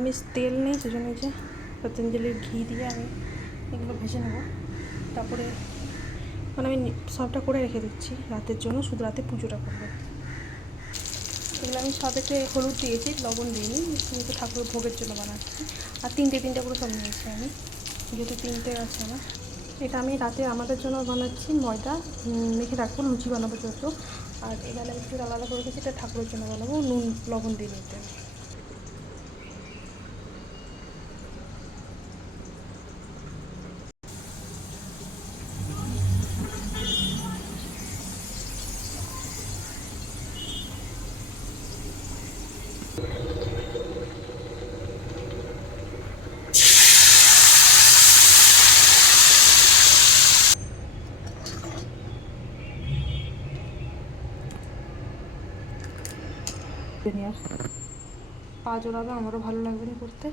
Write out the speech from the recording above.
নিরামিষ তেল নেই, সেজন্য যে পতঞ্জলির ঘি দিয়ে আমি এগুলো ভেজে নেব। তারপরে মানে আমি সবটা করে রেখে দিচ্ছি রাতের জন্য, শুধু রাতে পুজোটা করবো। এগুলো আমি সবেতে হলুদ দিয়েছি, লবণ দিইনি, যেহেতু ঠাকুরের ভোগের জন্য বানাচ্ছি। আর তিনটে করে সব নিয়েছি আমি, যেহেতু তিনটে আছে আমার। এটা আমি রাতে আমাদের জন্য বানাচ্ছি, ময়দা মেখে রাখবো, লুচি বানাবো যত। আর এখানে আমি একটু আলাদা করে রেখেছি, এটা ঠাকুরের জন্য বানাবো, নুন লবণ দিয়ে নিতে। পা জোড়াবে, আমারও ভালো লাগবে না করতে।